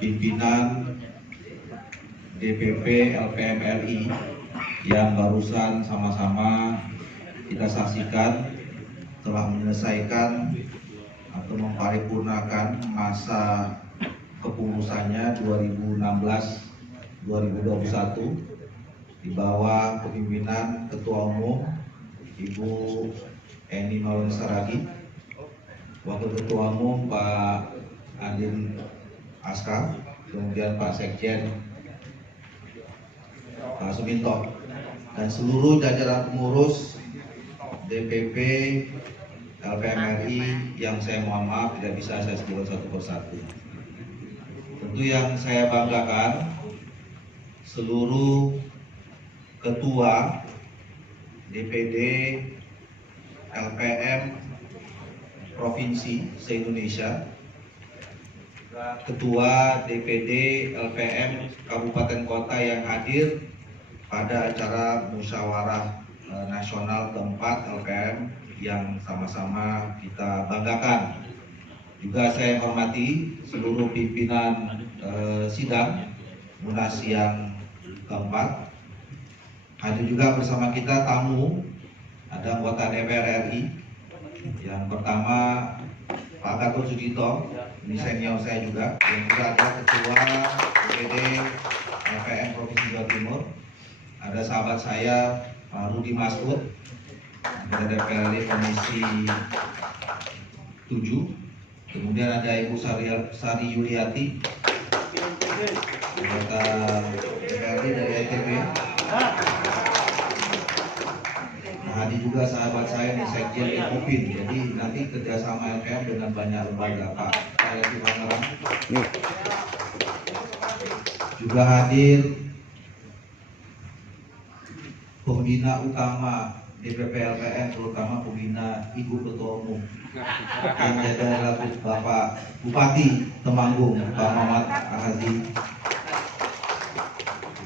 pimpinan DPP LPM RI yang barusan sama-sama kita saksikan telah menyelesaikan atau memparipurnakan masa kepengurusannya 2016-2021 di bawah kepemimpinan Ketua Umum Ibu Eni Maulana Saragih, Wakil Ketua Umum Pak Andin Askar, kemudian Pak Sekjen Pak Suminto, dan seluruh jajaran pengurus DPP LPM RI yang saya mohon maaf tidak bisa saya sebutkan satu persatu. Tentu yang saya banggakan seluruh ketua DPD LPM Provinsi se-Indonesia, ketua DPD LPM Kabupaten Kota yang hadir pada acara musyawarah nasional keempat LPM yang sama-sama kita banggakan. Juga saya hormati seluruh pimpinan sidang Munas yang keempat. Hadir juga bersama kita tamu, ada anggota DPR RI. Yang pertama Pak Gatot Sudito, ini senior saya juga, yang juga ada Ketua DPD LPM Provinsi Jawa Timur. Ada sahabat saya Pak Rudi Masud, anggota DPR RI Komisi 7. Kemudian ada Ibu Sari Yuliati, anggota DPR RI dari ITB. Hadir juga sahabat saya di Sekjen Ekopin. Jadi nanti kerjasama LPM dengan banyak lembaga. Pak Refli Pangerang juga hadir, pembina utama DPP LPM, terutama pembina Ibu Ketua Umum yang jaga adalah Bapak Bupati Temanggung, Pak Muhammad Al-Hazi,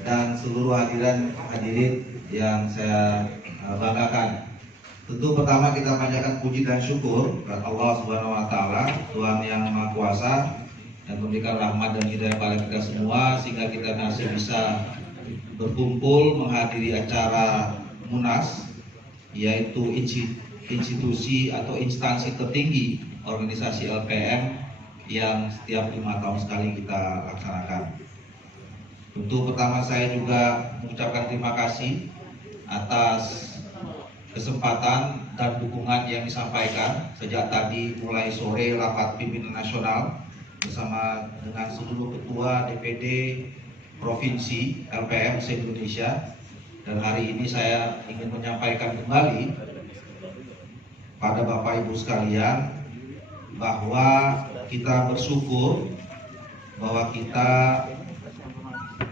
dan seluruh hadirin yang saya banggakan. Tentu pertama kita panjatkan puji dan syukur kepada Allah Subhanahu wa taala, Tuhan yang Maha Kuasa, dan memberikan rahmat dan hidayah pada kita semua sehingga kita masih bisa berkumpul menghadiri acara Munas, yaitu institusi atau instansi tertinggi organisasi LPM yang setiap 5 tahun sekali kita laksanakan. Tentu pertama saya juga mengucapkan terima kasih atas kesempatan dan dukungan yang disampaikan sejak tadi mulai sore rapat pimpinan nasional bersama dengan seluruh ketua DPD Provinsi LPM se-Indonesia. Dan hari ini saya ingin menyampaikan kembali pada Bapak Ibu sekalian bahwa kita bersyukur bahwa kita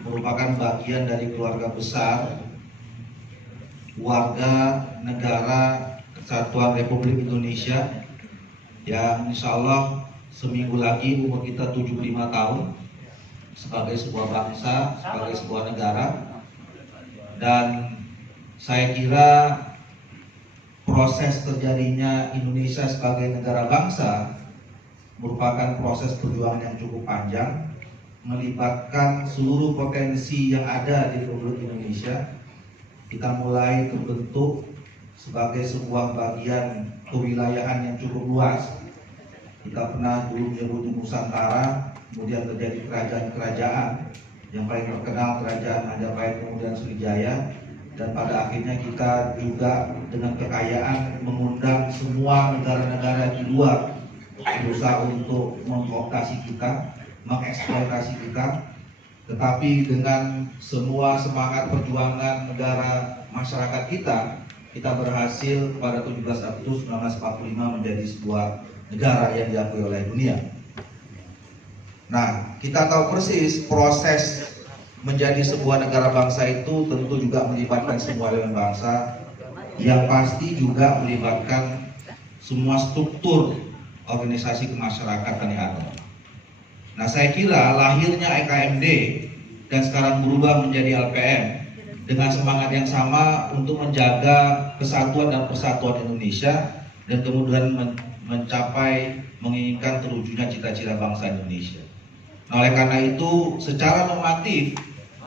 merupakan bagian dari keluarga besar warga negara Kesatuan Republik Indonesia yang insya Allah seminggu lagi umur kita 75 tahun sebagai sebuah bangsa, sebagai sebuah negara. Dan saya kira proses terjadinya Indonesia sebagai negara bangsa merupakan proses perjuangan yang cukup panjang, melibatkan seluruh potensi yang ada di Republik Indonesia. Kita mulai terbentuk sebagai sebuah bagian kewilayahan yang cukup luas. Kita pernah dulu menyebut Nusantara, kemudian terjadi kerajaan-kerajaan yang paling terkenal Kerajaan Majapahit, kemudian Sriwijaya, dan pada akhirnya kita juga dengan kekayaan mengundang semua negara-negara di luar berusaha untuk mengkooptasi kita, mengeksploitasi kita. Tetapi dengan semua semangat perjuangan negara masyarakat kita berhasil pada 17 Agustus 1945 menjadi sebuah negara yang diakui oleh dunia. Nah, kita tahu persis proses menjadi sebuah negara bangsa itu tentu juga melibatkan semua elemen bangsa, yang pasti juga melibatkan semua struktur organisasi kemasyarakatan yang ada. Nah, saya kira lahirnya EKMD dan sekarang berubah menjadi LPM dengan semangat yang sama untuk menjaga kesatuan dan persatuan Indonesia dan kemudian mencapai menginginkan terwujudnya cita-cita bangsa Indonesia. Nah, oleh karena itu, secara normatif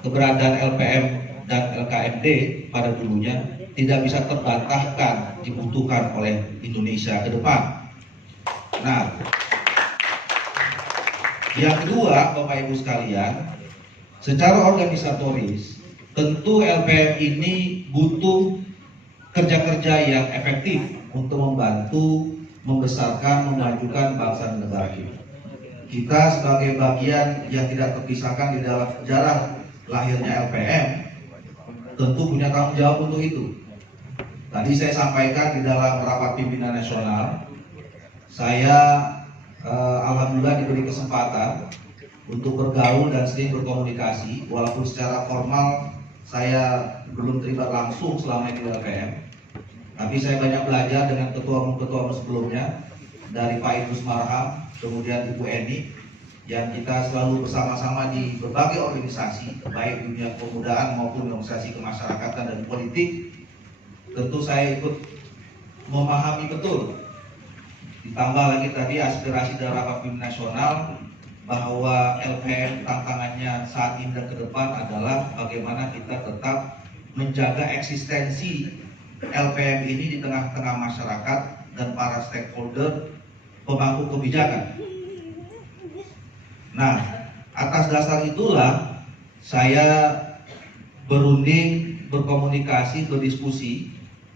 keberadaan LPM dan LKMD pada dulunya tidak bisa terbantahkan dibutuhkan oleh Indonesia ke depan. Nah, yang kedua, Bapak Ibu sekalian, secara organisatoris, tentu LPM ini butuh kerja-kerja yang efektif untuk membantu membesarkan, memajukan bangsa dan negara kita. Kita sebagai bagian yang tidak terpisahkan di dalam sejarah lahirnya LPM, tentu punya tanggung jawab untuk itu. Tadi saya sampaikan di dalam rapat pimpinan nasional, saya alhamdulillah diberi kesempatan untuk bergaul dan sering berkomunikasi, walaupun secara formal saya belum terlibat langsung selama ini di LPM. Tapi saya banyak belajar dengan ketua-ketua sebelumnya, dari Pak Idrus Marham, kemudian Ibu Eni, yang kita selalu bersama-sama di berbagai organisasi, baik dunia kepemudaan maupun organisasi kemasyarakatan dan politik. Tentu saya ikut memahami betul, ditambah lagi tadi aspirasi dari rapat pimpinan nasional, bahwa LPM tantangannya saat ini dan ke depan adalah bagaimana kita tetap menjaga eksistensi LPM ini di tengah-tengah masyarakat dan para stakeholder pemangku kebijakan. Nah, atas dasar itulah saya berunding, berkomunikasi, berdiskusi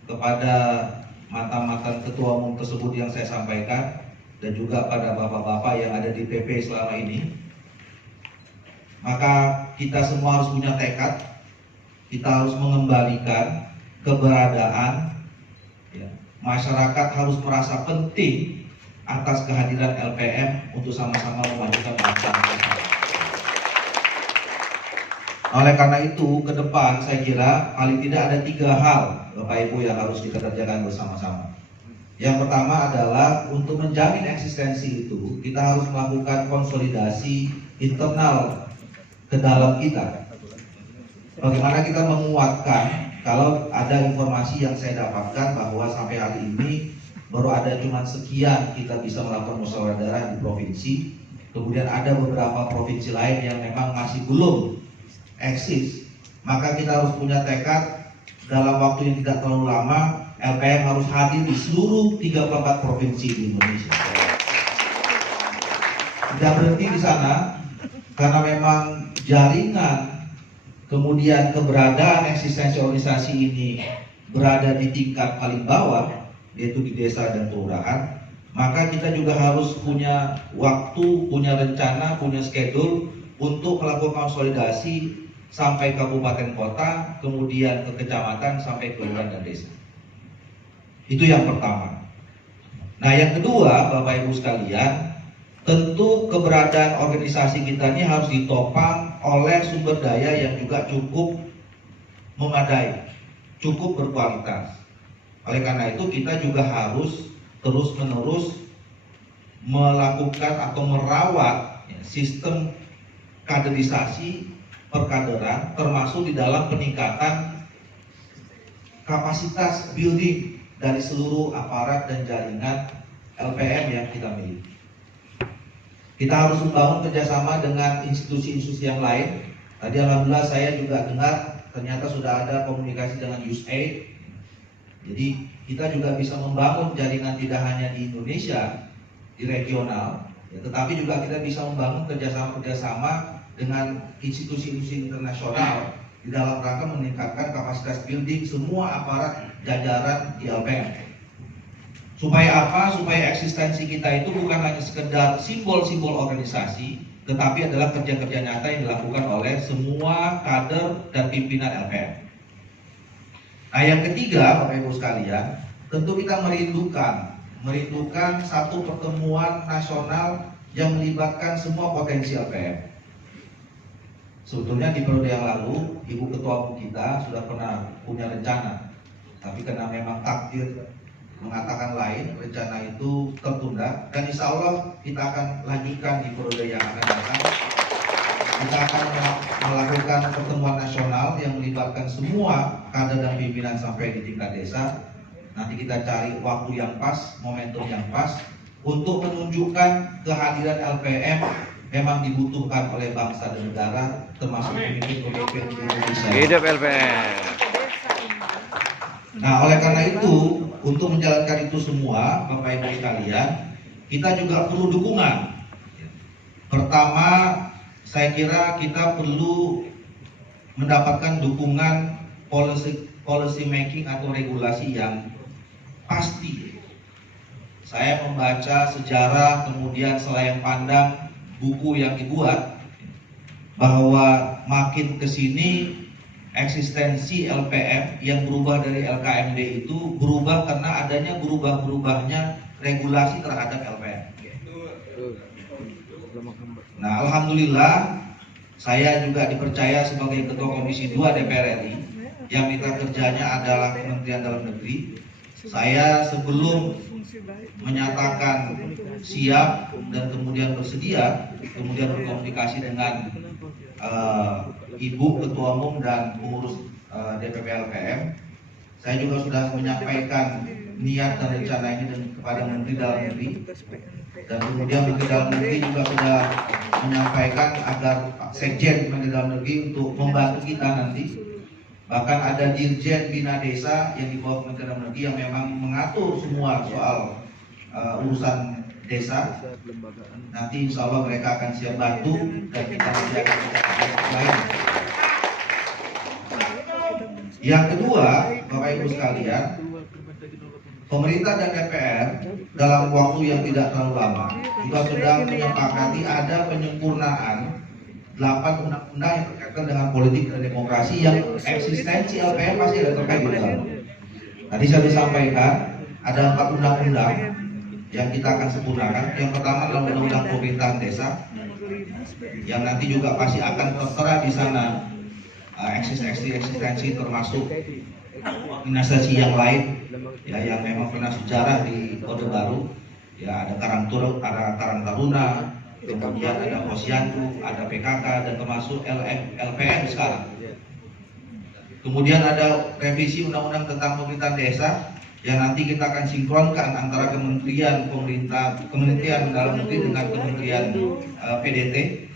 kepada mantan-mantan ketua umum tersebut yang saya sampaikan, dan juga pada bapak-bapak yang ada di PP selama ini. Maka kita semua harus punya tekad, kita harus mengembalikan keberadaan, ya, masyarakat harus merasa penting atas kehadiran LPM untuk sama-sama memajukan bangsa. Oleh karena itu, ke depan saya kira paling tidak ada 3 hal Bapak Ibu yang harus kita kerjakan bersama-sama. Yang pertama adalah untuk menjamin eksistensi itu, kita harus melakukan konsolidasi internal ke dalam kita. Bagaimana kita menguatkan, kalau ada informasi yang saya dapatkan bahwa sampai hari ini baru ada cuma sekian kita bisa melakukan musyawarah daerah di provinsi, kemudian ada beberapa provinsi lain yang memang masih belum eksis. Maka kita harus punya tekad dalam waktu yang tidak terlalu lama, LPM harus hadir di seluruh 34 provinsi di Indonesia. Tidak berhenti di sana, karena memang jaringan, kemudian keberadaan eksistensi organisasi ini berada di tingkat paling bawah, yaitu di desa dan kelurahan. Maka kita juga harus punya waktu, punya rencana, punya schedule untuk melakukan konsolidasi sampai kabupaten kota, kemudian ke kecamatan, sampai kelurahan dan desa. Itu yang pertama. Nah, yang kedua, Bapak Ibu sekalian, tentu keberadaan organisasi kita ini harus ditopang oleh sumber daya yang juga cukup memadai, cukup berkualitas. Oleh karena itu, kita juga harus terus-menerus melakukan atau merawat sistem kaderisasi perkaderan, termasuk di dalam peningkatan kapasitas building dari seluruh aparat dan jaringan LPM yang kita miliki. Kita harus membangun kerjasama dengan institusi-institusi yang lain. Tadi alhamdulillah saya juga dengar ternyata sudah ada komunikasi dengan USAID. Jadi kita juga bisa membangun jaringan tidak hanya di Indonesia, di regional, ya, tetapi juga kita bisa membangun kerjasama dengan institusi-institusi internasional di dalam rangka meningkatkan kapasitas building semua aparat jajaran di LPM. Supaya apa? Supaya eksistensi kita itu bukan hanya sekedar simbol-simbol organisasi, tetapi adalah kerja-kerja nyata yang dilakukan oleh semua kader dan pimpinan LPM. Nah, yang ketiga, Bapak Ibu sekalian, tentu kita merindukan satu pertemuan nasional yang melibatkan semua potensi LPM. Sebetulnya di periode yang lalu, Ibu Ketua Umum kita sudah pernah punya rencana, tapi karena memang takdir mengatakan lain, rencana itu tertunda, dan insya Allah kita akan lanjutkan di periode yang akan datang. Kita akan melakukan pertemuan nasional yang melibatkan semua kader dan pimpinan sampai di tingkat desa. Nanti kita cari waktu yang pas, momentum yang pas untuk menunjukkan kehadiran LPM memang dibutuhkan oleh bangsa dan negara, termasuk pemimpin-pemimpin di Indonesia. Hidup LPM. Nah, oleh karena itu, untuk menjalankan itu semua, Bapak Ibu sekalian, kita juga perlu dukungan. Pertama, saya kira kita perlu mendapatkan dukungan policy making atau regulasi yang pasti. Saya membaca sejarah, kemudian selayang pandang buku yang dibuat, bahwa makin kesini eksistensi LPM yang berubah dari LKMD itu berubah karena adanya berubahnya regulasi terhadap LPM. Nah, alhamdulillah saya juga dipercaya sebagai Ketua Komisi 2 DPR RI yang mitra kerjanya adalah Kementerian Dalam Negeri. Saya sebelum menyatakan siap dan kemudian bersedia, kemudian berkomunikasi dengan Ibu Ketua Umum dan pengurus DPP LPM, saya juga sudah menyampaikan niat dan rencana ini kepada Menteri Dalam Negeri, dan kemudian Menteri Dalam Negeri juga sudah menyampaikan agar Sekjen Menteri Dalam Negeri untuk membantu kita nanti. Bahkan ada Dirjen Bina Desa yang di bawah Kementerian Dalam Negeri yang memang mengatur semua soal urusan desa. Nanti insya Allah mereka akan siap bantu dan kita nanti akan lain. Yang kedua, Bapak Ibu sekalian, pemerintah dan DPR dalam waktu yang tidak terlalu lama juga sedang menyepakati ada penyempurnaan 8 undang-undang yang berkaitan dengan politik dan demokrasi yang eksistensi LPM masih ada terkait di dalam. Tadi saya disampaikan ada 4 undang-undang yang kita akan sempurnakan. Yang pertama adalah undang-undang pemerintahan desa, yang nanti juga pasti akan tertera di sana eksistensi termasuk organisasi yang lain ya, yang memang pernah sejarah di Orde Baru ya, ada Karang Taruna, kemudian ada Posyandu, ada PKK, dan termasuk LPM sekarang. Kemudian ada revisi undang-undang tentang pemerintahan desa yang nanti kita akan sinkronkan antara Kementerian Dalam Negeri dengan Kementerian PDT,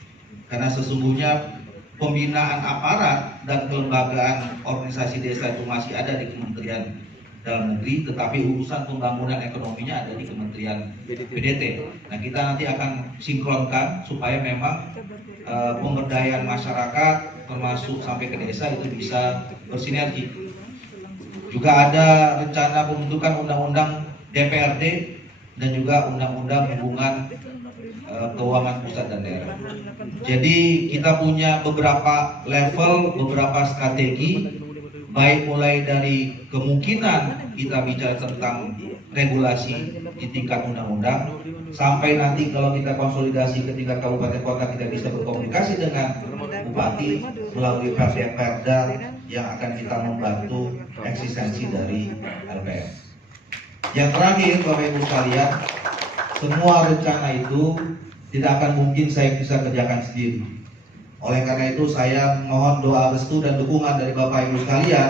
karena sesungguhnya pembinaan aparat dan kelembagaan organisasi desa itu masih ada di Kementerian Dalam Negeri, tetapi urusan pembangunan ekonominya ada di Kementerian PDT. Nah, kita nanti akan sinkronkan supaya memang pemberdayaan masyarakat termasuk sampai ke desa itu bisa bersinergi. Juga ada rencana pembentukan undang-undang DPRD dan juga undang-undang hubungan keuangan pusat dan daerah. Jadi kita punya beberapa level, beberapa strategi, baik mulai dari kemungkinan kita bicara tentang regulasi di tingkat undang-undang, sampai nanti kalau kita konsolidasi ke tingkat kabupaten kota kita bisa berkomunikasi dengan bupati melalui perda yang akan kita membantu eksistensi dari LPM. Yang terakhir, Bapak Ibu sekalian, semua rencana itu tidak akan mungkin saya bisa kerjakan sendiri. Oleh karena itu saya mohon doa restu dan dukungan dari Bapak Ibu sekalian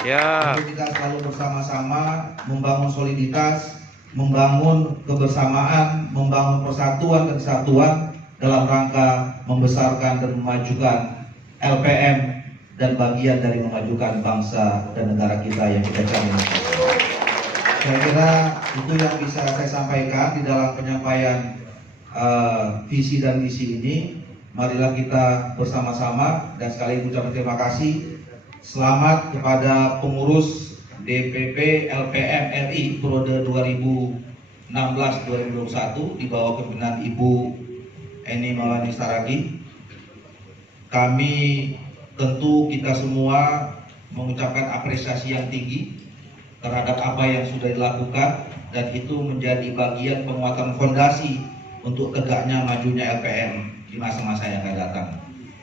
untuk kita selalu bersama-sama membangun soliditas, membangun kebersamaan, membangun persatuan dan kesatuan dalam rangka membesarkan dan memajukan LPM dan bagian dari memajukan bangsa dan negara kita yang kita cintai. Saya kira itu yang bisa saya sampaikan di dalam penyampaian visi dan misi ini. Marilah kita bersama-sama dan sekali ucapkan terima kasih. Selamat kepada pengurus DPP LPM RI periode 2016-2021 di bawah kepemimpinan Ibu Eni Maulani Saragih. Kami tentu kita semua mengucapkan apresiasi yang tinggi terhadap apa yang sudah dilakukan, dan itu menjadi bagian penguatan fondasi untuk tegaknya majunya LPM di masa-masa yang akan datang.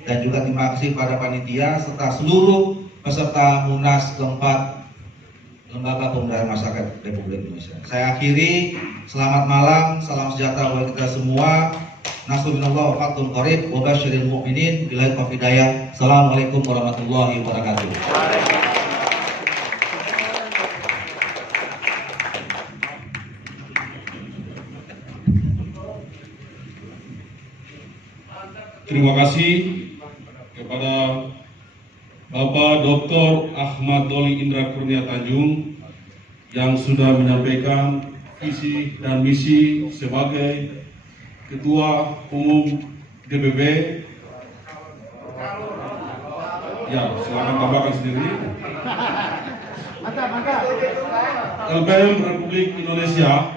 Dan juga terima kasih pada panitia serta seluruh peserta Munas keempat Lembaga Pemberdayaan Masyarakat Republik Indonesia. Saya akhiri, selamat malam, salam sejahtera buat kita semua. Nasrullah wa fathul qarib wa basyiril mu'minin billahi taufiq hidayah. Assalamualaikum warahmatullahi wabarakatuh. terima kasih kepada Bapak Dr. Ahmad Doli Indra Kurnia Tanjung yang sudah menyampaikan visi dan misi sebagai Ketua Umum DPP. Ya, silakan tambahkan sendiri. LPM Republik Indonesia.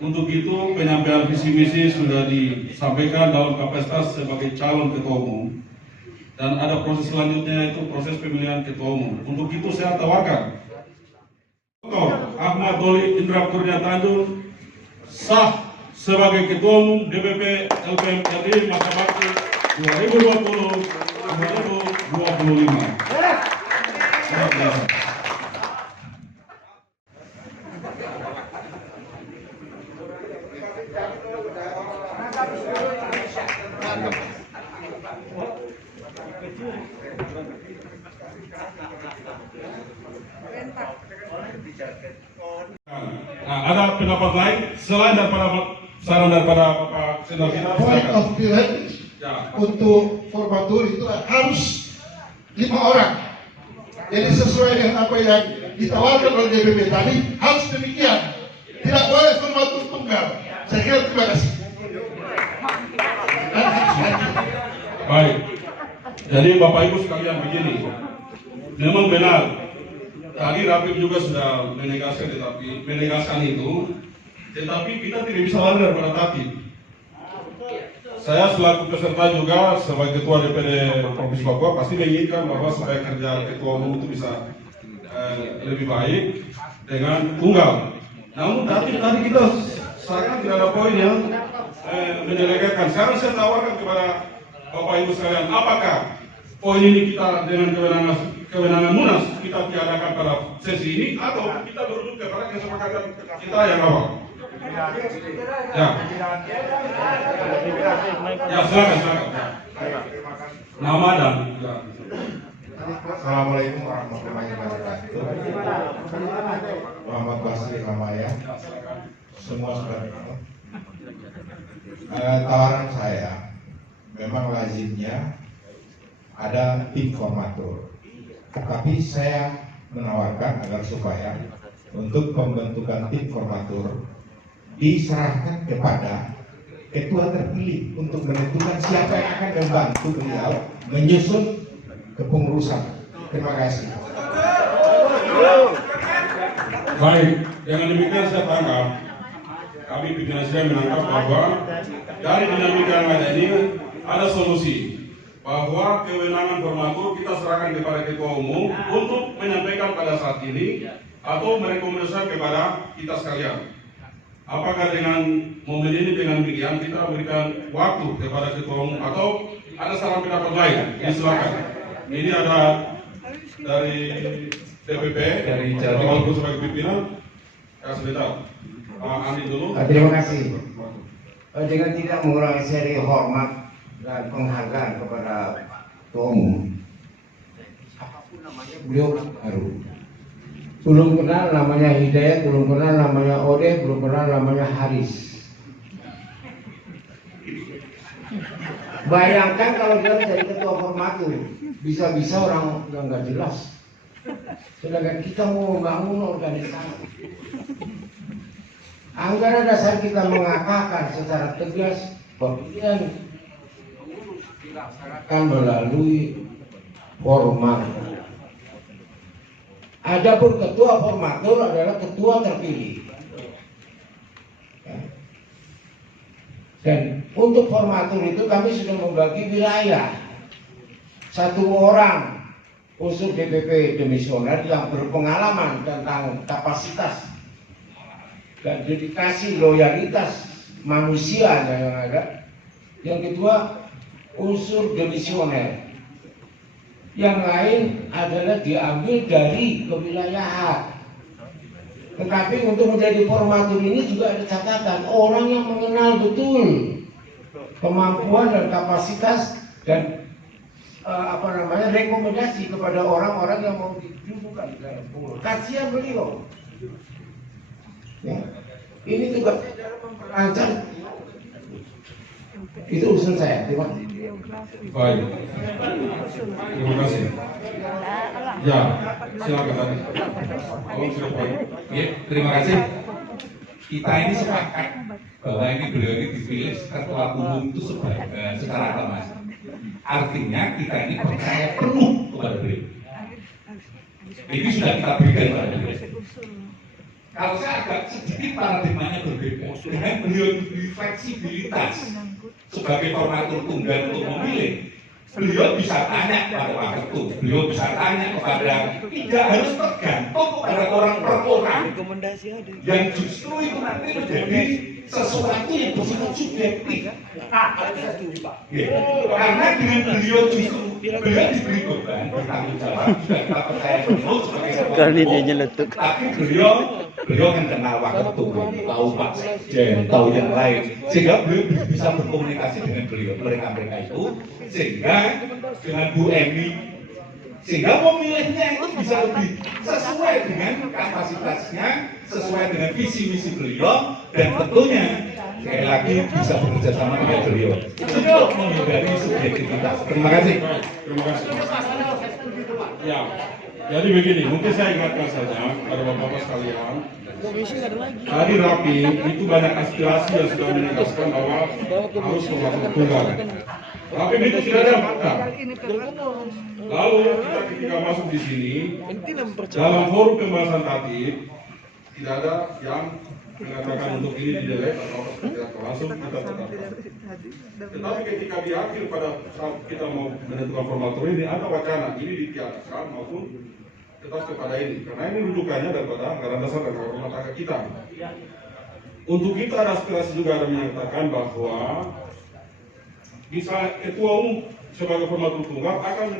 Untuk itu penyampaian visi misi sudah disampaikan dalam kapasitas sebagai calon ketua umum dan ada proses selanjutnya yaitu proses pemilihan ketua umum. Untuk itu saya tawarkan Dr. Ahmad Doli Indra Kurnia Tanjung sah sebagai ketua umum DPP LPM RI masa bakti 2020-2025. Nah, ada pendapat lain selain daripada saran daripada Bapak Sendal kita? Point of view Ya. untuk formatur itu harus 5 orang. Jadi sesuai dengan apa yang ditawarkan oleh DPP tadi harus demikian. Tidak boleh formatur tunggal. Saya kira terima kasih. Baik. Jadi Bapak Ibu sekalian begini, memang benar. Tadi Rapim juga sudah menegaskan itu, tetapi kita tidak bisa lari daripada tatib. Saya selaku peserta juga sebagai ketua DPD Provinsi Papua pasti menginginkan bahwa supaya kerja ketua umum itu bisa lebih baik dengan tunggal. Namun tadi kita sangat tidak ada poin yang mendelegakan. Sekarang saya tawarkan kepada Bapak Ibu sekalian, apakah poin ini kita dengan kewenangan Munas kita tiadakan pada sesi ini atau kita berunding kepada kesepakatan kita yang awal? Ya. Ya, silakan. Nama dan ya. Assalamualaikum warahmatullahi wabarakatuh. Muhammad Basri Ramaya. Semua sudah kenal. Tawaran saya memang lazimnya ada tim formatur, tapi saya menawarkan agar supaya untuk pembentukan tim formatur diserahkan kepada ketua terpilih untuk menentukan siapa yang akan membantu beliau menyusun kepengurusan. Terima kasih. Baik, dengan demikian saya tangkap, kami pimpinan saya menangkap bahwa dari dinamika yang ada ini ada solusi bahwa kewenangan formatur kita serahkan kepada ketua umum untuk menyampaikan pada saat ini atau merekomendasikan kepada kita sekalian. Apakah dengan momen ini dengan demikian kita berikan waktu kepada ketua umum atau ada saran pendapat lain? Ya, silakan. Ini ada dari DPP, dari Jawa sebagai pimpinan. Kasih tahu. Andi dulu. Terima kasih. Dengan tidak mengurangi seri hormat dan penghargaan kepada ketua umum, apapun namanya beliau baru. Belum kenal namanya Hidayat, belum kenal namanya Ode, belum kenal namanya Haris. Bayangkan kalau dia jadi ketua formatur, bisa-bisa orang yang nggak jelas. Sedangkan kita mau membangun organisasi. Anggaran dasar kita mengatakan secara tegas pemilihan dilaksanakan melalui formatur. Adapun ketua formatur adalah ketua terpilih. Dan untuk formatur itu kami sudah membagi wilayah. Satu orang unsur DPP demisioner yang berpengalaman tentang kapasitas dan dedikasi loyalitas manusia yang ada. Yang kedua unsur demisioner. Yang lain adalah diambil dari kewilayahan. Tetapi untuk menjadi formatur ini juga ada catatan, orang yang mengenal betul kemampuan dan kapasitas dan rekomendasi kepada orang-orang yang mau didudukkan dalam pengurus. Kasihan beliau. Ya. Ini tugasnya dalam memperancang. Itu usul saya. Terima kasih. Baik. Terima kasih. Ya, silakan tadi. Tolong sudah baik. Ya, terima kasih. Kita ini sepakat bahwa beliau ini dipilih ketua umum itu secara aklamasi. Artinya kita ini percaya penuh kepada beliau. Ini sudah kita berikan kepada beliau. Kalau saya agak sedikit paradigmanya berbeda dengan beliau diberi fleksibilitas sebagai formatur tunggal untuk memilih. Beliau bisa tanya pada Pak Ketum, beliau bisa tanya kepada, tidak harus tergantung kepada orang per orang yang justru itu nanti menjadi sesuatu yang bersifat subjektif. Karena dengan beliau justru beliau diberi beban bertanggung jawab, sudah kita percaya penuh sebagai sebuah tapi beliau kan kenal Pak Ketum, tahu Pak Sekjen, tahu yang lain, sehingga beliau bisa berkomunikasi dengan mereka itu, sehingga dengan Bu Emi, sehingga memilihnya itu bisa lebih sesuai dengan kapasitasnya, sesuai dengan visi misi beliau, dan tentunya sekali lagi bisa bekerja sama dengan beliau untuk menghindari subjektivitas. Terima kasih. Terima kasih. Ya, jadi begini, mungkin saya ingatkan saja kepada bapak-bapak sekalian. Tadi rapi itu banyak aspirasi yang sudah menegaskan bahwa harus berlaku tunggal. Tapi itu tidak ada fakta. Lalu kita ketika masuk di sini, dalam forum pembahasan tadi tidak ada yang mengatakan untuk ini didelek atau tidak langsung kita tetapkan. Tetapi ketika di akhir pada saat kita mau menentukan formatur ini ada wacana ini ditiadakan maupun tetap kepada ini, karena ini rujukannya daripada anggaran dasar dan anggaran rumah tangga kita. Untuk kita ada aspirasi juga ada menyatakan bahwa bisa ketua umum sebagai formatur tunggal akan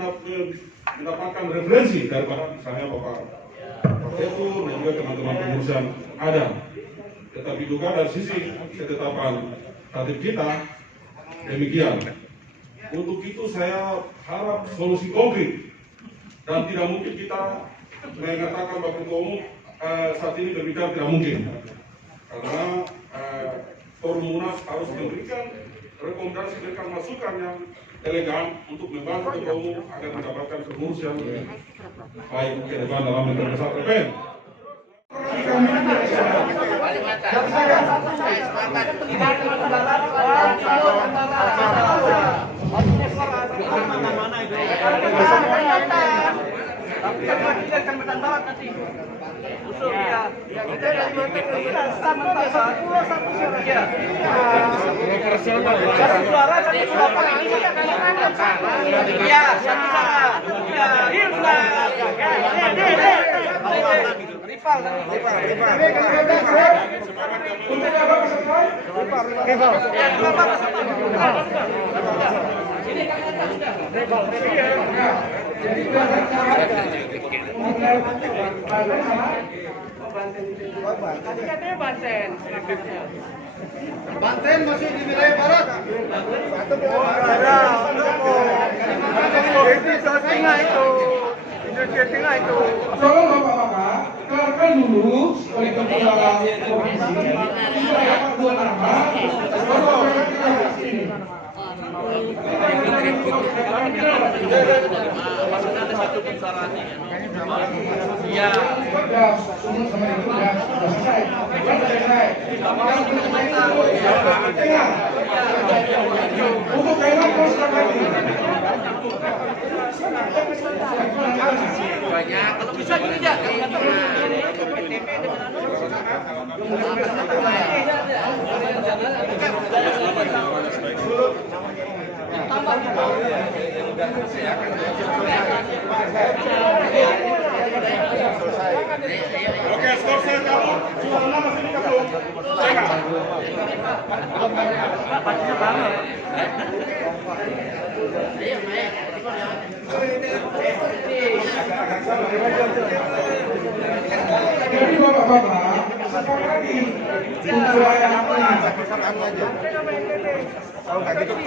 mendapatkan referensi daripada misalnya Bapak Ketum dan juga teman-teman pengurusan ada. Tetapi juga dari sisi ketetapan tatip kita demikian. Untuk itu saya harap solusi konkret dan tidak mungkin kita mengatakan bahwa ketua umum saat ini berbicara tidak mungkin karena forum munas harus memberikan rekomendasi, memberikan masukan yang elegan untuk membantu ketua umum agar mendapatkan pengurus yang baik ke depan dalam memperbesar TPN. Banten masih di wilayah barat. Indonesia Tengah itu. Tolong bapak-bapak, keluarkan dulu oleh kepala provinsi, kita dapat 2 nama, baru kita ke sini. Maksudnya ada satu pusarannya. Iya. Ya, semua sama itu ya, sudah selesai. Sudah selesai. Untuk daerah terus lagi. Banyak. Kalau bisa gini aja. Oke, skor saya kamu. Suaranya masih diketuk. Jadi bapak-bapak, sekali lagi untuk wilayahnya. Kalau nggak gitu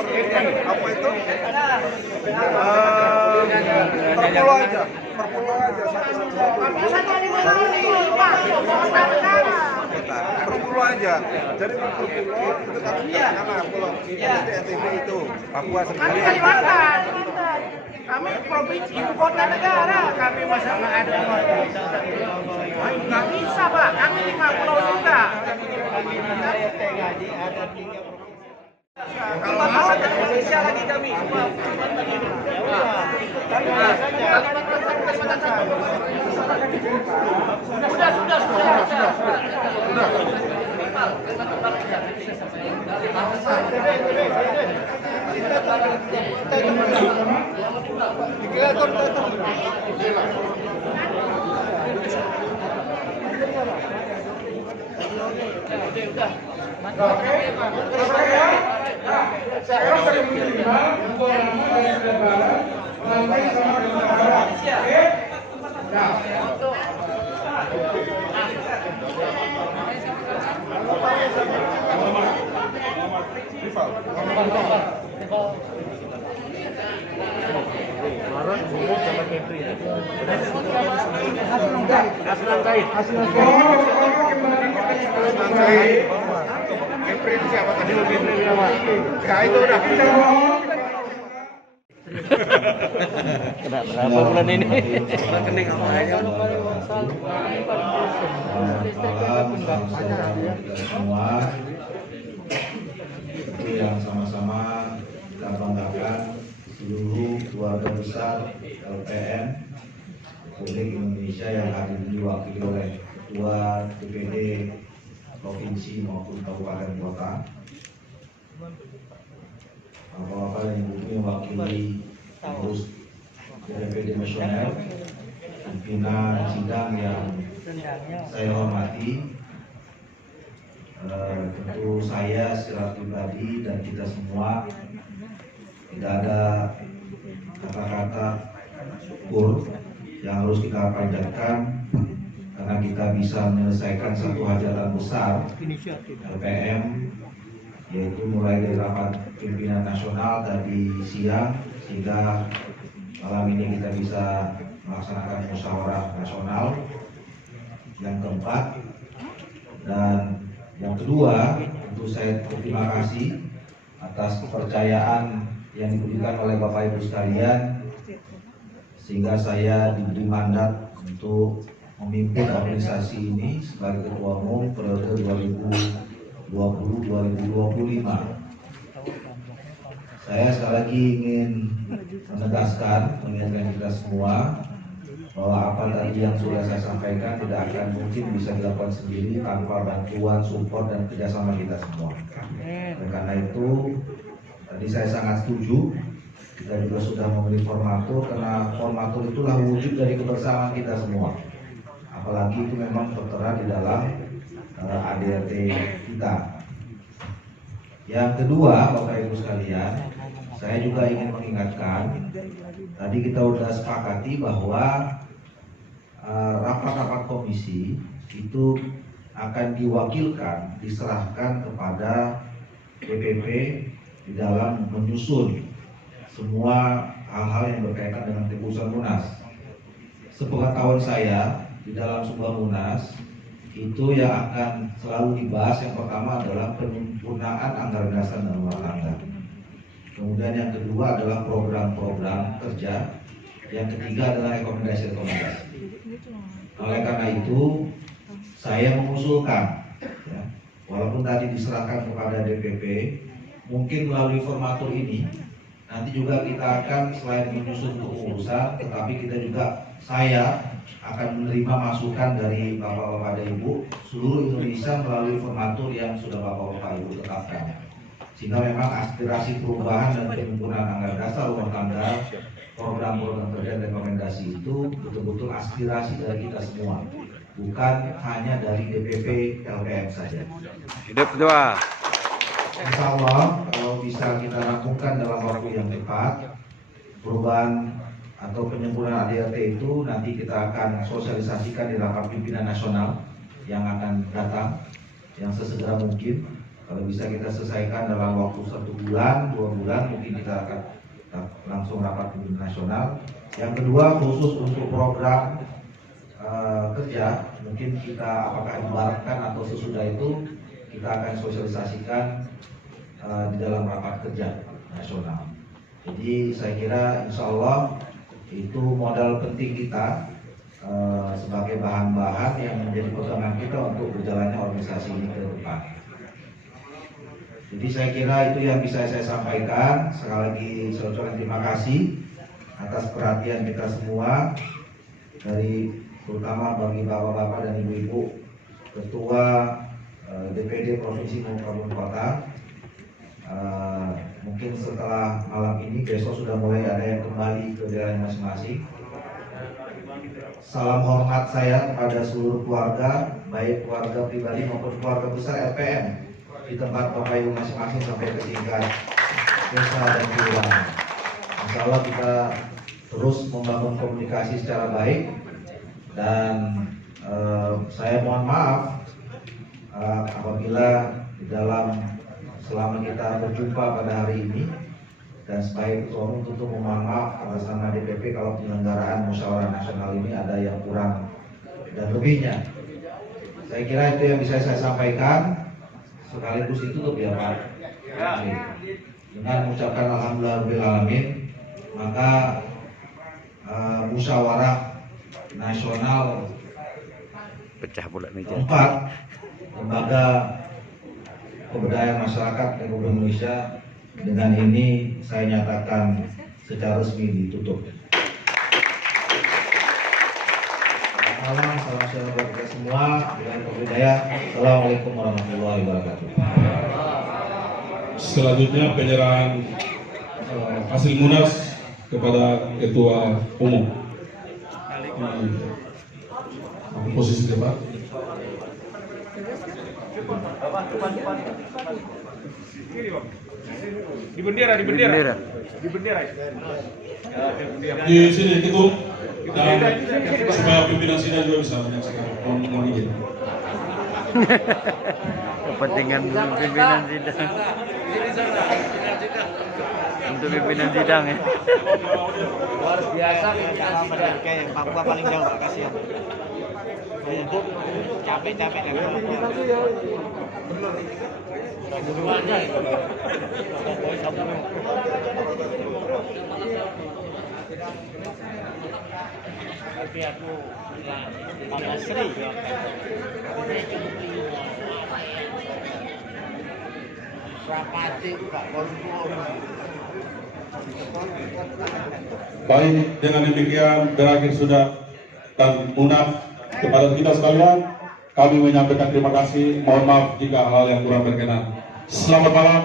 apa itu? Perpulau aja, perpulau aja. 150 Pak. pulau aja. Jadi per pulau itu karena pulau NTB itu Papua Kami sendiri. Kalimantan, kami provinsi ibu kota negara, kami masa nggak ada nggak bisa Pak, kami 5 pulau juga. Kalau mau Indonesia lagi kami. Saya sering menerima dua nama dari Sumatera Barat, Lantai sama Kalimantan Barat. Oke? Nah, Kepri siapa tadi lebih nama? Ya itu udah. Berapa bulan ini? Rekening kita semua itu yang sama-sama kita banggakan seluruh keluarga besar LPM Republik Indonesia yang hadir diwakili oleh Ketua DPD Provinsi maupun Kabupaten Kota. Bapak-bapak dan ibu mewakili pengurus DPD Nasional, pimpinan sidang yang saya hormati, tentu saya secara pribadi dan kita semua tidak ada kata-kata syukur yang harus kita panjatkan karena kita bisa menyelesaikan satu hajatan besar LPM, yaitu mulai dari rapat pimpinan nasional tadi siang sehingga malam ini kita bisa melaksanakan musyawarah nasional yang keempat. Dan yang kedua, tentu saya berterima kasih atas kepercayaan yang diberikan oleh Bapak Ibu sekalian sehingga saya diberi mandat untuk memimpin organisasi ini sebagai ketua umum periode 2020-2025. Saya sekali lagi ingin menegaskan, mengingatkan kita semua bahwa apa tadi yang sudah saya sampaikan tidak akan mungkin bisa dilakukan sendiri tanpa bantuan, support dan kerjasama kita semua. Dan karena itu tadi saya sangat setuju. Kita juga sudah memilih formatur karena formatur itulah wujud dari kebersamaan kita semua. Apalagi itu memang tertera di dalam ADRT kita. Yang kedua, Bapak Ibu sekalian, saya juga ingin mengingatkan, tadi kita sudah sepakati bahwa rapat-rapat komisi itu akan diwakilkan, diserahkan kepada DPP di dalam menyusun semua hal-hal yang berkaitan dengan keputusan Munas. Sepengetahuan saya, di dalam sebuah Munas itu yang akan selalu dibahas yang pertama adalah penyempurnaan anggaran dasar dan rumah tangga. Kemudian yang kedua adalah program-program kerja. Yang ketiga adalah rekomendasi-rekomendasi. Oleh karena itu saya mengusulkan, ya, walaupun tadi diserahkan kepada DPP, mungkin melalui formatur ini nanti juga kita akan selain menyusun kepengurusan, tetapi kita juga saya akan menerima masukan dari Bapak-Bapak dan Ibu seluruh Indonesia melalui formatur yang sudah Bapak-Bapak Ibu tetapkan. Sehingga memang aspirasi perubahan dan penyempurnaan anggaran dasar rumah tangga, program-program kerja dan rekomendasi itu betul-betul aspirasi dari kita semua, bukan hanya dari DPP LPM saja. Hidup kedua. Insya Allah kalau bisa kita lakukan dalam waktu yang tepat, perubahan atau penyempurnaan ADRT itu nanti kita akan sosialisasikan di rapat pimpinan nasional yang akan datang yang sesegera mungkin. Kalau bisa kita selesaikan dalam waktu 1 bulan, 2 bulan, mungkin kita akan langsung rapat pimpinan nasional. Yang kedua, khusus untuk program kerja, mungkin kita apakah dibaratkan atau sesudah itu kita akan sosialisasikan di dalam rapat kerja nasional. Jadi saya kira insya Allah itu modal penting kita sebagai bahan-bahan yang menjadi pegangan kita untuk berjalannya organisasi ini ke depan. Jadi saya kira itu yang bisa saya sampaikan. Sekali lagi saya ucapkan terima kasih atas perhatian kita semua, dari terutama bagi bapak-bapak dan ibu-ibu ketua DPD Provinsi maupun Kota. Mungkin setelah malam ini besok sudah mulai ada yang kembali ke daerahnya masing-masing. Salam hormat saya kepada seluruh keluarga, baik keluarga pribadi maupun keluarga besar LPM di tempat Bapak Ibu masing-masing sampai ke tingkat desa dan kelurahan. Insya Allah kita terus membangun komunikasi secara baik, dan saya mohon maaf apabila di dalam selama kita berjumpa pada hari ini, dan sebagai ketua umum tentu mohon maaf atas nama DPP kalau penyelenggaraan musyawarah nasional ini ada yang kurang dan lebihnya. Saya kira itu yang bisa saya sampaikan. Sekaligus ditutup ya Pak. Dengan mengucapkan alhamdulillahirobbilalamin, maka musyawarah nasional Pecah pula meja. keempat lembaga pemberdayaan masyarakat Republik Indonesia dengan ini saya nyatakan secara resmi ditutup. Salam sejahtera buat kita semua dengan kebudayaan. Assalamualaikum warahmatullahi wabarakatuh. Selanjutnya penyerahan hasil munas kepada ketua umum. Posisi depan. Di bendera. Di sini itu dan supaya pimpinan sidang juga bisa menyaksikan. Mohon izin. Kepentingan pimpinan sidang. Untuk pimpinan sidang ya. Luar biasa pimpinan sidang. Kayak Papua paling jauh, Pak, kasihan. Capek-capek kan. Semuanya itu. Tapi aku pada seri. Baik, dengan demikian berakhir sudah dan munas. Kepada kita sekalian, kami menyampaikan terima kasih. Mohon maaf jika hal yang kurang berkenan. Selamat malam,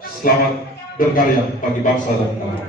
selamat berkarya bagi bangsa dan negara.